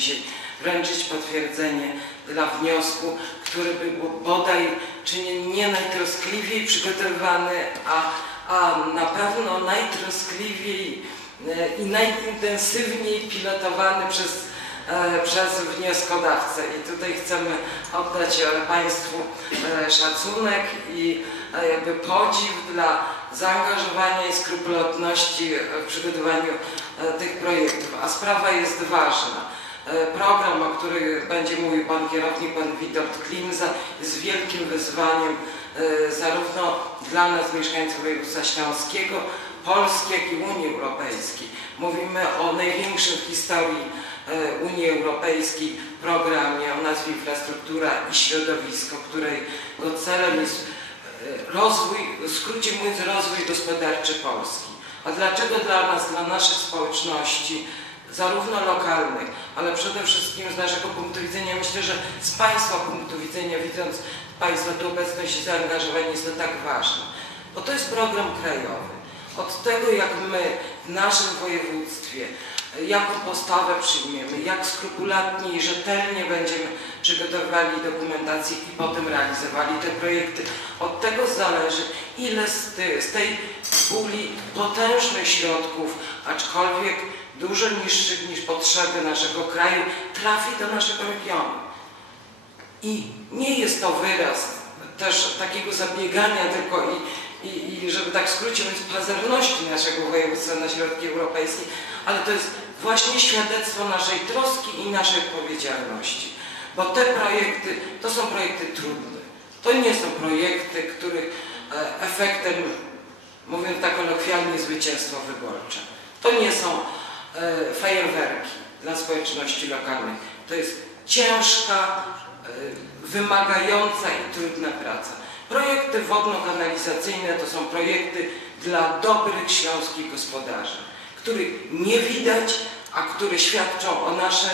dzisiaj wręczyć potwierdzenie dla wniosku, który był bodaj czy nie, najtroskliwiej przygotowany, a, a na pewno najtroskliwiej e, i najintensywniej pilotowany przez, e, przez wnioskodawcę. I tutaj chcemy oddać e, Państwu szacunek i jakby podziw dla zaangażowania i skrupulatności w przygotowaniu tych projektów. A sprawa jest ważna. E, Program, o którym będzie mówił Pan Kierownik, Pan Witold Klimza, jest wielkim wyzwaniem e, zarówno dla nas, mieszkańców województwa śląskiego, Polski, jak i Unii Europejskiej. Mówimy o największym w historii e, Unii Europejskiej programie o nazwie Infrastruktura i Środowisko, którego celem jest rozwój, w skrócie mówiąc, rozwój gospodarczy Polski. A dlaczego dla nas, dla naszych społeczności, zarówno lokalnych, ale przede wszystkim z naszego punktu widzenia, myślę, że z Państwa punktu widzenia, widząc Państwa tu obecność i zaangażowanie, jest to tak ważne. Bo to jest program krajowy. Od tego, jak my w naszym województwie, e, jaką postawę przyjmiemy, jak skrupulatnie i rzetelnie będziemy przygotowywali dokumentację i potem realizowali te projekty, od tego zależy, ile z, tej puli potężnych środków, aczkolwiek dużo niższych niż potrzeby naszego kraju, trafi do naszego regionu. I nie jest to wyraz też takiego zabiegania tylko i, i, i żeby tak w skrócie mówiąc, pazerności naszego województwa na środki europejskie, ale to jest właśnie świadectwo naszej troski i naszej odpowiedzialności. Bo te projekty to są projekty trudne. To nie są projekty, których e, efektem, mówiąc tak kolokwialnie, zwycięstwo wyborcze. To nie są fajerwerki dla społeczności lokalnych. To jest ciężka, e, wymagająca i trudna praca. Projekty wodno-kanalizacyjne to są projekty dla dobrych śląskich gospodarzy, których nie widać, a które świadczą o, nasze,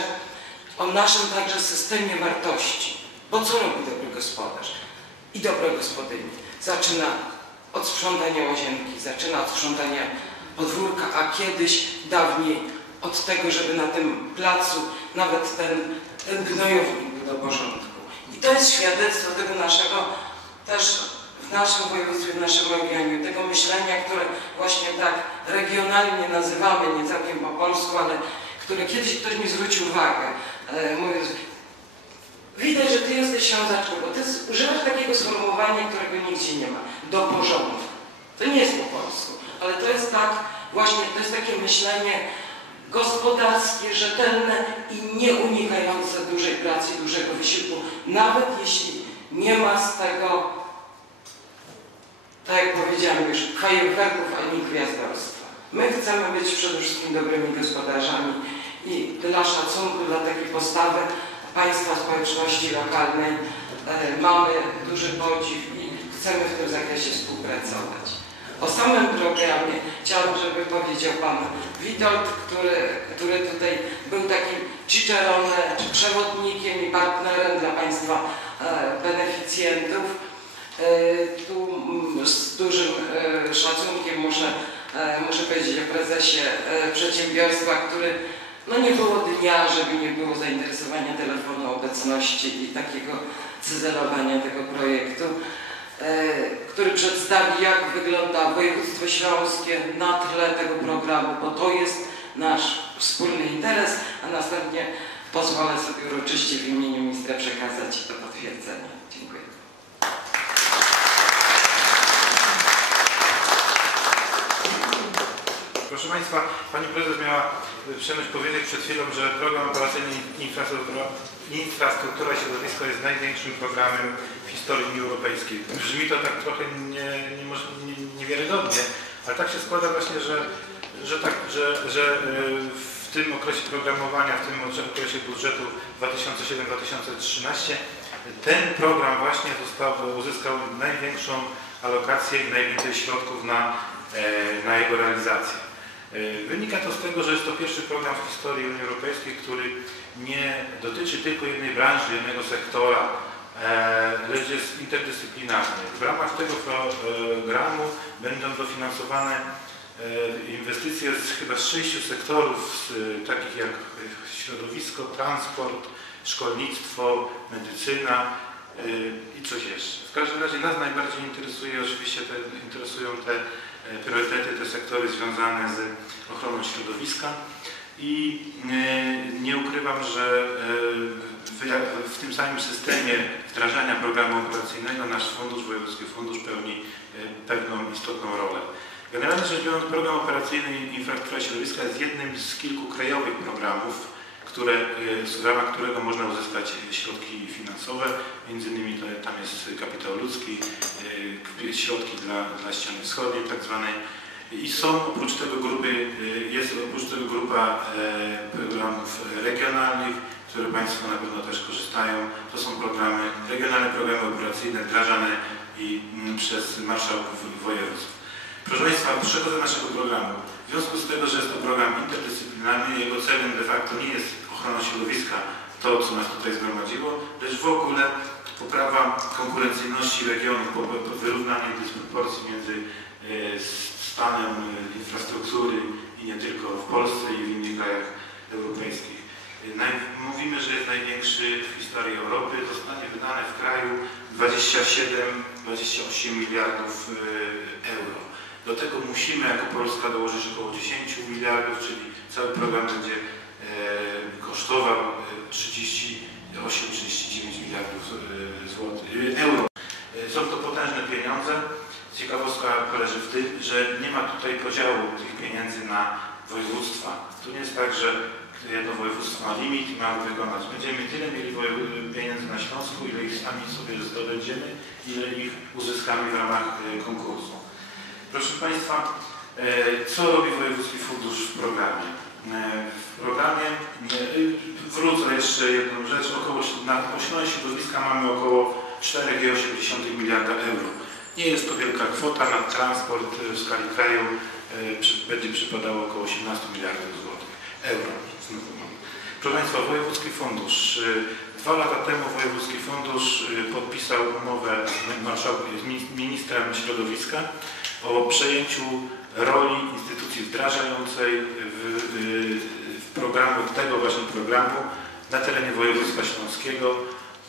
o naszym także systemie wartości. Bo co robi dobry gospodarz i dobra gospodyni? Zaczyna od sprzątania łazienki, zaczyna od sprzątania podwórka, a kiedyś, dawniej od tego, żeby na tym placu nawet ten, ten gnojownik był do porządku. I to jest świadectwo tego naszego też w naszym województwie, w naszym regionie, tego myślenia, które właśnie tak regionalnie nazywamy, nie całkiem po polsku, ale które kiedyś ktoś mi zwrócił uwagę, e, mówiąc, widać, że ty jesteś Ślązaczką, bo ty używasz takiego sformułowania, którego nigdzie nie ma, do porządku. To nie jest po polsku, ale to jest tak, właśnie to jest takie myślenie gospodarskie, rzetelne i nie unikające dużej pracy, dużego wysiłku, nawet jeśli nie ma z tego, tak jak powiedziałem już, fajerwerków ani gwiazdorstwa. My chcemy być przede wszystkim dobrymi gospodarzami i dla szacunku, dla takiej postawy państwa społeczności lokalnej e, mamy duży podziw i chcemy w tym zakresie współpracować. O samym programie chciałam, żeby powiedział Pan Witold, który, który tutaj był takim ciceronem, czy przewodnikiem i partnerem dla Państwa e, beneficjentów. E, tu mm, z dużym e, szacunkiem muszę, muszę powiedzieć o prezesie przedsiębiorstwa, który no nie było dnia, żeby nie było zainteresowania telefonu obecności i takiego cyzelowania tego projektu który przedstawi, jak wygląda województwo śląskie na tle tego programu, bo to jest nasz wspólny interes, a następnie pozwolę sobie uroczyście w imieniu ministra przekazać to potwierdzenie. Dziękuję. Proszę Państwa, Pani Prezes miała przyjemność powiedzieć przed chwilą, że program operacyjny Infrastruktura, Infrastruktura i Środowisko jest największym programem w historii Unii Europejskiej. Brzmi to tak trochę nie, nie, nie, niewiarygodnie, ale tak się składa właśnie, że, że, tak, że, że y, w tym okresie programowania, w tym okresie budżetu 2007-2013 ten program właśnie został, uzyskał największą alokację i najwięcej środków na, e, na jego realizację. E, Wynika to z tego, że jest to pierwszy program w historii Unii Europejskiej, który nie dotyczy tylko jednej branży, jednego sektora, e, lecz jest interdyscyplinarny. W ramach tego programu będą dofinansowane e, inwestycje z chyba z sześciu sektorów, e, takich jak e, środowisko, transport, szkolnictwo, medycyna e, i coś jeszcze. W każdym razie nas najbardziej interesuje oczywiście te, interesują te e, priorytety, te sektory związane z ochroną środowiska i e, nie ukrywam, że e, w, tym samym systemie wdrażania programu operacyjnego nasz fundusz, Wojewódzki Fundusz pełni e, pewną istotną rolę. Generalnie rzecz biorąc, program operacyjny Infrastruktura Środowiska jest jednym z kilku krajowych programów, które, e, w ramach którego można uzyskać środki finansowe. Między innymi to, tam jest kapitał ludzki, e, środki dla, dla ściany wschodniej tak zwanej. I są oprócz tego grupy, e, jest oprócz tego grupa e, programów regionalnych, które Państwo na pewno też korzystają. To są programy, regionalne programy operacyjne wdrażane i mm, przez marszałków województw. Proszę Państwa, przechodzę do naszego programu. W związku z tego, że jest to program interdyscyplinarny, jego celem de facto nie jest ochrona środowiska, to co nas tutaj zgromadziło, lecz w ogóle poprawa konkurencyjności regionów, wyrównanie dysproporcji między e, stanem e, infrastruktury i nie tylko w Polsce i w innych krajach europejskich. E, mówimy, że jest największy w historii Europy. Zostanie wydane w kraju 27-28 miliardów euro. Do tego musimy jako Polska dołożyć około 10 miliardów, czyli cały program będzie kosztował e, 38-39 miliardów e, złotych, e, euro. E, Są to potężne pieniądze. Ciekawostka poleży w tym, że nie ma tutaj podziału tych pieniędzy na województwa. Tu nie jest tak, że jedno województwo ma limit i ma wykonać. Będziemy tyle mieli pieniędzy na Śląsku, ile ich sami sobie zdobędziemy, ile ich uzyskamy w ramach e, konkursu. Proszę Państwa, e, co robi Wojewódzki Fundusz w programie? E, W programie, e, wrócę jeszcze jedną rzecz, około, na ochronę środowiska mamy około 4,8 miliarda euro. Nie jest to wielka kwota, na transport e, w skali kraju będzie przypadało około 18 miliardów złotych euro. Proszę Państwa, Wojewódzki Fundusz. Dwa lata temu Wojewódzki Fundusz podpisał umowę z ministrem środowiska o przejęciu roli instytucji wdrażającej programu, tego właśnie programu na terenie województwa śląskiego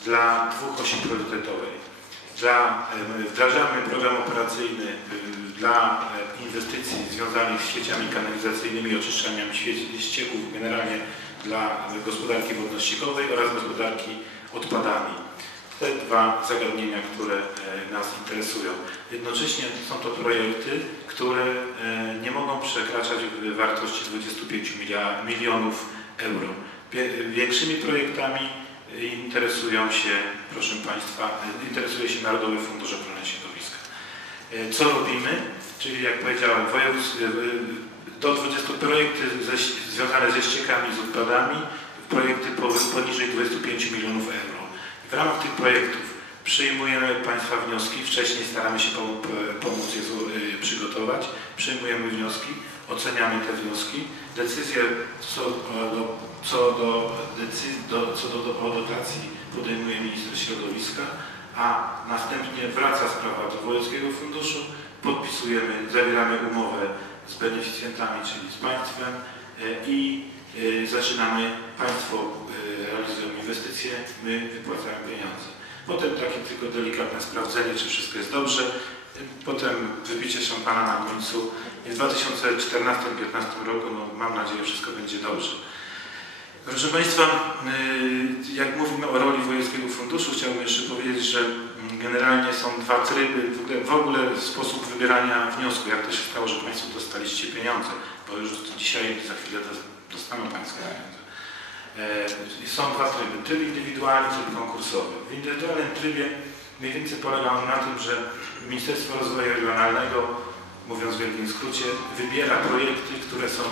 dla dwóch osi priorytetowej. Dla, wdrażamy program operacyjny dla inwestycji związanych z sieciami kanalizacyjnymi, oczyszczaniami świe- ścieków, generalnie dla gospodarki wodno-ściekowej oraz gospodarki odpadami. Te dwa zagadnienia, które nas interesują. Jednocześnie są to projekty, które nie mogą przekraczać wartości 25 milia- milionów euro. Większymi projektami e, interesują się, proszę Państwa, e, interesuje się Narodowy Fundusz Ochrony Środowiska. E, Co robimy? Czyli jak powiedziałem, do 20 projekty związane ze ściekami, z odpadami, projekty po- poniżej 25 milionów euro. W ramach tych projektów przyjmujemy Państwa wnioski, wcześniej staramy się pomóc je y, przygotować, przyjmujemy wnioski, oceniamy te wnioski, decyzję co do, co do, decyzji, do, co do, do o dotacji podejmuje minister środowiska, a następnie wraca sprawa do Wojewódzkiego Funduszu, podpisujemy, zawieramy umowę z beneficjentami, czyli z państwem y, i y, zaczynamy, państwo realizują inwestycje, my wypłacamy pieniądze. Potem takie tylko delikatne sprawdzenie, czy wszystko jest dobrze. Potem wybicie szampana na końcu. I w 2014-2015 roku, no, mam nadzieję, wszystko będzie dobrze. Proszę Państwa, y, jak mówimy o roli Wojewódzkiego Funduszu, chciałbym jeszcze powiedzieć, że mm, generalnie są dwa tryby, w ogóle, w ogóle sposób wybierania wniosku. Jak to się stało, że Państwo dostaliście pieniądze, bo już dzisiaj, za chwilę dos- dostaną Państwo pieniądze. E, Są dwa tryby, tryb indywidualny, tryb konkursowy. W indywidualnym trybie mniej więcej polega on na tym, że Ministerstwo Rozwoju Regionalnego, mówiąc w wielkim skrócie, wybiera projekty, które są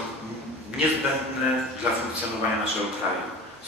niezbędne dla funkcjonowania naszego kraju.